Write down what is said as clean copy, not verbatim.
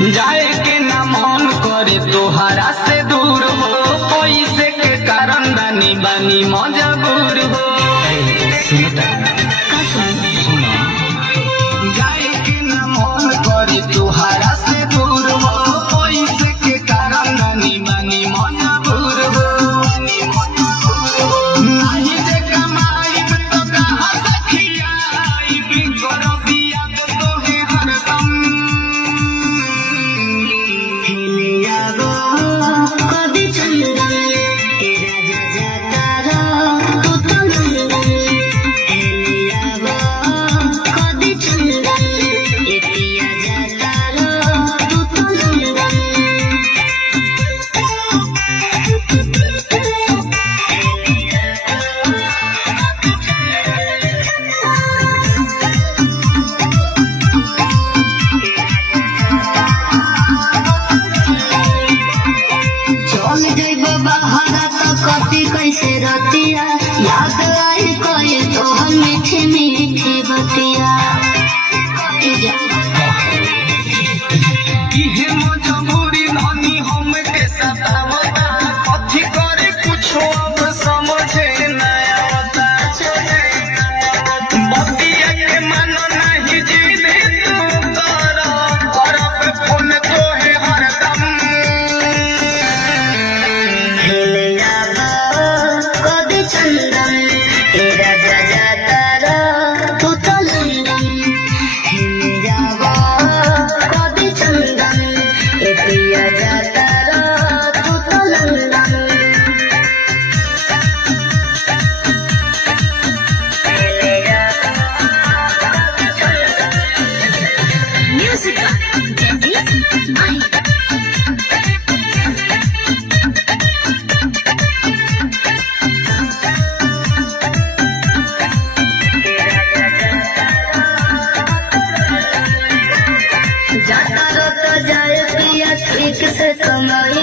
जाए के ना मन करे तोहरा से दूर हो, पैसे के कारण बानी बानी मजबूर हो। जाए के ना मन करे तोहरा से दूर हो, पैसे के कारण बानी बानी मजबूर हो। नहीं जे कमाई तो कहाँ से खियाई, करो दिया तो तोहे हरदम। कैसे रतिया याद आई कोई तो हम मीठे मीठे बतिया। इहे मजबूरी धनी हम के सतावता, कथी करे कुछो अब समझे ना आवता। बतिया के मन नहीं जीने तू करब फोन तोहे हरदम। चंदन तेरा जजा तारा तू तो लंदन जावा कभी चंदन पिया जा तारा तू तो लंदन। म्यूजिक जाता रोता जाए पिया ठीक से कमाई